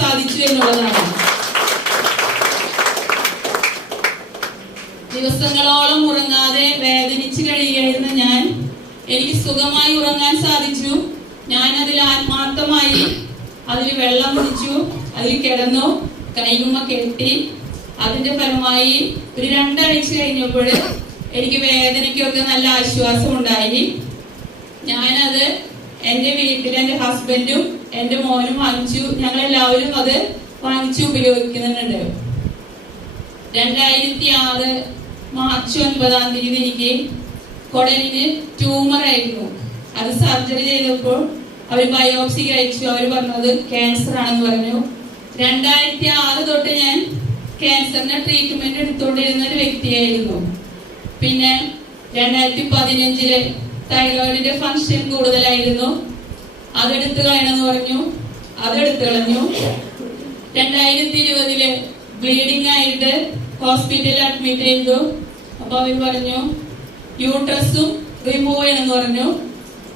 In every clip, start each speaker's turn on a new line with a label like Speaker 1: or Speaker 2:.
Speaker 1: സാധിച്ചു എന്നുള്ളതാണ് ദിവസങ്ങളോളം ഉറങ്ങാതെ വേദനിച്ച് കഴിയുകയായിരുന്ന ഞാൻ എനിക്ക് സുഖമായി ഉറങ്ങാൻ സാധിച്ചു. ഞാൻ അതിൽ ആത്മാർത്ഥമായി അതിൽ വെള്ളം കുടിച്ചു അതിൽ കിടന്നു കൈകുമ്മ കെട്ടി. അതിന്റെ ഫലമായി ഒരു രണ്ടാഴ്ച കഴിഞ്ഞപ്പോൾ എനിക്ക് വേദനയ്ക്കൊക്കെ നല്ല ആശ്വാസം ഉണ്ടായി ഞാനത് എന്റെ വീട്ടിൽ എന്റെ ഹസ്ബൻഡും എന്റെ മോനും വാങ്ങിച്ചു. ഞങ്ങൾ എല്ലാവരും അത് വാങ്ങിച്ചു ഉപയോഗിക്കുന്നുണ്ട്. രണ്ടായിരത്തി ആറ് മാർച്ച് ഒൻപതാം തീയതി എനിക്ക് കുടലിന് ട്യൂമർ ആയിരുന്നു. അത് സർജറി ചെയ്തപ്പോൾ അവർ ബയോപ്സി കഴിച്ചു. അവർ പറഞ്ഞത് ക്യാൻസർ ആണെന്ന് പറഞ്ഞു. രണ്ടായിരത്തി ആറ് തൊട്ട് ഞാൻ ക്യാൻസറിന്റെ ട്രീറ്റ്മെന്റ് എടുത്തുകൊണ്ടിരുന്ന ഒരു വ്യക്തിയായിരുന്നു. പിന്നെ രണ്ടായിരത്തി പതിനഞ്ചിൽ തൈറോയിഡിന്റെ ഫങ്ഷൻ കൂടുതലായിരുന്നു. അതെടുത്ത് കളയണമെന്ന് പറഞ്ഞു. അതെടുത്ത് കളഞ്ഞു. രണ്ടായിരത്തി ഇരുപതിൽ ബ്ലീഡിംഗ് ആയിട്ട് ഹോസ്പിറ്റലിൽ അഡ്മിറ്റ് ചെയ്തു. അപ്പൊ അവർ പറഞ്ഞു യൂട്രസും റിമൂവ് ചെയ്യണമെന്ന് പറഞ്ഞു.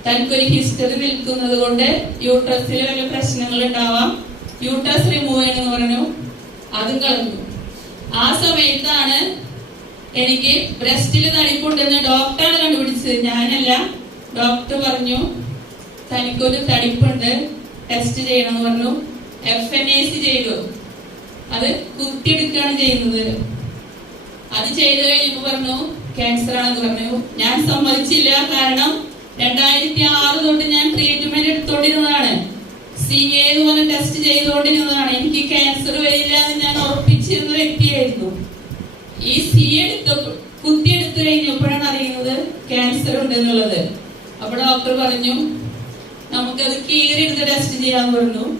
Speaker 1: തനിക്കൊരു ഹിസ്റ്ററി നിൽക്കുന്നത് കൊണ്ട് യൂട്രസിൽ വല്ല പ്രശ്നങ്ങൾ ഉണ്ടാവാം. യൂട്രസ് റിമൂവ് ചെയ്യണമെന്ന് പറഞ്ഞു. അതും കളഞ്ഞു. ആ സമയത്താണ് എനിക്ക് ബ്രസ്റ്റിൽ തടിപ്പുണ്ടെന്ന് ഡോക്ടറാണ് കണ്ടുപിടിച്ചത്. ഞാനല്ല. ഡോക്ടർ പറഞ്ഞു തനിക്കൊരു തടിപ്പുണ്ട്. ടെസ്റ്റ് ചെയ്യണമെന്ന് പറഞ്ഞു. എഫ് എൻ എ സി ചെയ്തു. അത് കുത്തിയെടുക്കുകയാണ് ചെയ്യുന്നത്. അത് ചെയ്തു കഴിഞ്ഞപ്പോ പറഞ്ഞു ക്യാൻസർ ആണെന്ന് പറഞ്ഞു. ഞാൻ സമ്മതിച്ചില്ല. കാരണം രണ്ടായിരത്തി ആറ് തൊട്ട് ഞാൻ ട്രീറ്റ്മെന്റ് എടുത്തോണ്ടിരുന്നതാണ്. സി എ എന്ന് പറഞ്ഞ ടെസ്റ്റ് ചെയ്തുകൊണ്ടിരുന്നതാണ്. എനിക്ക് ക്യാൻസർ വരില്ല എന്ന് ഞാൻ ഉറപ്പിച്ചിരുന്ന വ്യക്തിയായിരുന്നു. ഈ സി എടുത്ത കുത്തിയെടുത്തു കഴിഞ്ഞപ്പോഴാണ് അറിയുന്നത് ക്യാൻസർ ഉണ്ടെന്നുള്ളത്. അപ്പൊ ഡോക്ടർ പറഞ്ഞു നമുക്കത് കീറിയെടുത്ത് ടെസ്റ്റ് ചെയ്യാൻ പറഞ്ഞു.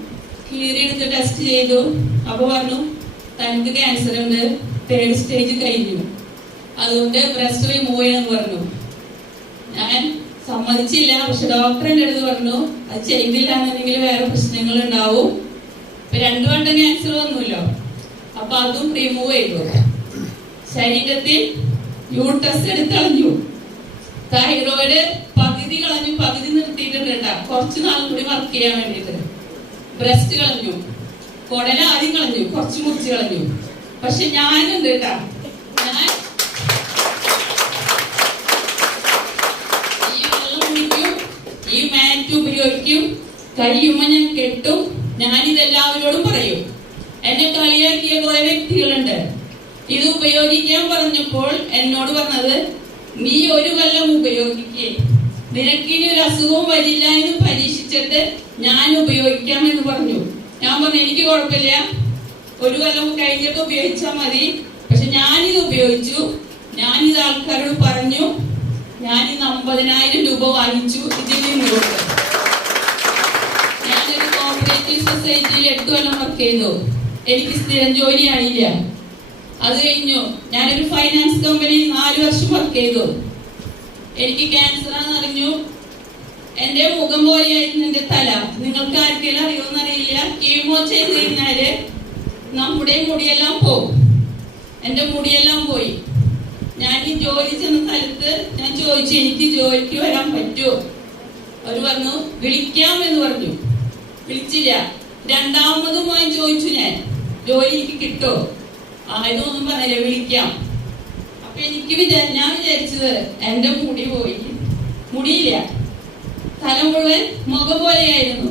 Speaker 1: കീറിയെടുത്ത് ടെസ്റ്റ് ചെയ്തു. അപ്പൊ പറഞ്ഞു തനിക്ക് ക്യാൻസർ ഉണ്ട്. തേർഡ് സ്റ്റേജ് കഴിഞ്ഞു. അതുകൊണ്ട് ബ്രസ്റ്റ് റിമൂവ് ചെയ്യാന്ന് പറഞ്ഞു. ഞാൻ സമ്മതിച്ചില്ല. പക്ഷെ ഡോക്ടർ എന്റെ അടുത്ത് പറഞ്ഞു അത് ചെയ്തില്ല എന്നുണ്ടെങ്കിൽ വേറെ പ്രശ്നങ്ങൾ ഉണ്ടാവും. ഇപ്പൊ രണ്ടു വട്ടം ക്യാൻസർ വന്നുല്ലോ. അപ്പൊ അതും റിമൂവ് ചെയ്തു. ശരീരത്തിൽ യൂട്രസ് എടുത്തളഞ്ഞു. തൈറോയിഡ് പകുതി കളഞ്ഞു പകുതി നിർത്തിയിട്ടുണ്ട് കേട്ടാ. കുറച്ച് നാളും കൂടി വർക്ക് ചെയ്യാൻ വേണ്ടിയിട്ട്. ബ്രസ്റ്റ് കളഞ്ഞു. കൊടല ആദ്യം കളഞ്ഞു കുറച്ച് മുറിച്ച് കളഞ്ഞു. പക്ഷെ ഞാനുണ്ട് കേട്ടാ. ഞാൻ ഉപയോഗിക്കും കഴിയുമ്പോ ഞാൻ കെട്ടും ഞാനിത് എല്ലാവരോടും പറയും. എന്നെ കളിയാക്കിയ കുറെ വ്യക്തികളുണ്ട്. ഇത് ഉപയോഗിക്കാൻ പറഞ്ഞപ്പോൾ എന്നോട് പറഞ്ഞത് നീ ഒരു കൊല്ലം ഉപയോഗിക്കേ. നിനക്ക് ഇനി ഒരു അസുഖവും വരില്ല എന്ന് പരീക്ഷിച്ചിട്ട് ഞാൻ ഉപയോഗിക്കാം എന്ന് പറഞ്ഞു. ഞാൻ പറഞ്ഞു എനിക്ക് കുഴപ്പമില്ല. ഒരു കൊല്ലം കഴിഞ്ഞിട്ട് ഉപയോഗിച്ചാൽ മതി. പക്ഷെ ഞാനിത് ഉപയോഗിച്ചു. ഞാനിത് ആൾക്കാരോട് പറഞ്ഞു. ഞാൻ ഇന്ന് അമ്പതിനായിരം രൂപ വാങ്ങിച്ചു ഇതിൽ നിന്ന് ഞാനൊരു കോപ്പറേറ്റീവ് സൊസൈറ്റിയിൽ എട്ട് കൊല്ലം വർക്ക് ചെയ്തു. എനിക്ക് സ്ഥിരം ജോലിയായില്ല അത് കഴിഞ്ഞു. ഞാനൊരു ഫൈനാൻസ് കമ്പനിയിൽ നാല് വർഷം വർക്ക് ചെയ്തു. എനിക്ക് ക്യാൻസർ ആണെന്ന് അറിഞ്ഞു. എന്റെ മുഖം പോലെയായിരുന്നു എന്റെ തല. നിങ്ങൾക്ക് ആർക്കെങ്കിലും അറിയുമെന്ന് അറിയില്ല കീമോ ചെയ്ത് കഴിഞ്ഞാൽ നമ്മുടെ മുടിയെല്ലാം പോകും എന്റെ മുടിയെല്ലാം പോയി. ഞാൻ ഈ ജോലി ചെന്ന സ്ഥലത്ത് ഞാൻ ചോദിച്ചു എനിക്ക് ജോലിക്ക് വരാൻ പറ്റുമോ? അവർ പറഞ്ഞു വിളിക്കാം എന്ന് പറഞ്ഞു. വിളിച്ചില്ല. രണ്ടാമതുമായി ചോദിച്ചു ഞാൻ ജോലിക്ക് കിട്ടോ? ആയതൊന്നും പറഞ്ഞില്ല വിളിക്കാം. എനിക്ക് വിചാ ഞാൻ വിചാരിച്ചത് എന്റെ മുടി പോയി. മുടിയില്ല. തല മുഴുവൻ മുഖം പോലെയായിരുന്നു.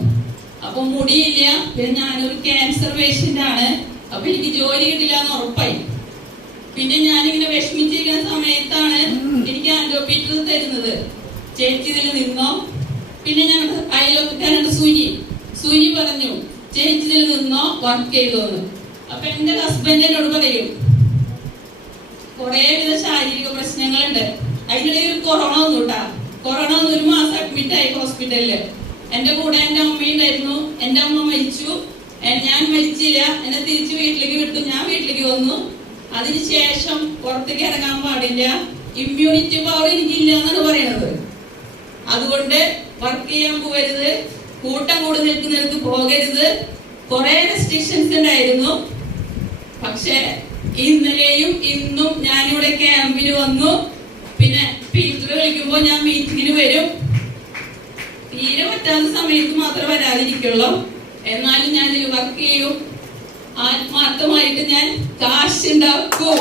Speaker 1: അപ്പൊ മുടിയില്ല. പിന്നെ ഞാനൊരു ക്യാൻസർ പേഷ്യന്റ് ആണ്. അപ്പൊ എനിക്ക് ജോലി കിട്ടില്ല എന്ന് ഉറപ്പായി. പിന്നെ ഞാനിങ്ങനെ വിഷമിച്ചിരിക്കുന്ന സമയത്താണ് എനിക്ക് ആൻഡോപീറ്റർ തരുന്നത്. ചേച്ചി ഇതിൽ നിന്നോ? പിന്നെ ഞങ്ങളുടെ അയലൊക്കാരുടെ സുനി സുനി പറഞ്ഞു ചേച്ചി ഇതിൽ നിന്നോ? വർക്ക് ചെയ്തോന്ന്. അപ്പൊ എന്റെ ഹസ്ബൻഡ് എന്നോട് പറയും കുറെ വിധ ശാരീരിക പ്രശ്നങ്ങളുണ്ട്. അതിനിടയിൽ ഒരു കൊറോണ വന്നു കേട്ടാ കൊറോണ വന്ന് ഒരു മാസം അഡ്മിറ്റ് ആയി ഹോസ്പിറ്റലിൽ. എന്റെ കൂടെ എന്റെ അമ്മയുണ്ടായിരുന്നു എന്റെ അമ്മ മരിച്ചു. ഞാൻ മരിച്ചില്ല. എന്നെ തിരിച്ച് വീട്ടിലേക്ക് വിട്ടു. ഞാൻ വീട്ടിലേക്ക് വന്നു. അതിനുശേഷം പുറത്തേക്ക് ഇറങ്ങാൻ പാടില്ല. ഇമ്മ്യൂണിറ്റി പവർ എനിക്കില്ല എന്നാണ് പറയുന്നത് അതുകൊണ്ട് വർക്ക് ചെയ്യാൻ പോകരുത്. കൂട്ടം കൂടി നിൽക്കുന്നിടത്ത് പോകരുത്. കുറെ റെസ്ട്രിക്ഷൻസ് ഉണ്ടായിരുന്നു. പക്ഷെ ഇന്നലെയും ഇന്നും ഞാനിവിടെ ക്യാമ്പിന് വന്നു. പിന്നെ പീറ്റർ വിളിക്കുമ്പോൾ ഞാൻ മീറ്റിങ്ങിന് വരും. തീരെ പറ്റാത്ത സമയത്ത് മാത്രം വരാതിരിക്കുള്ളൂ. എന്നാലും ഞാൻ ഇതിൽ വർക്ക് ചെയ്യും. ആത്മാർത്ഥമായിട്ട് ഞാൻ കാശ് ഉണ്ടാക്കും.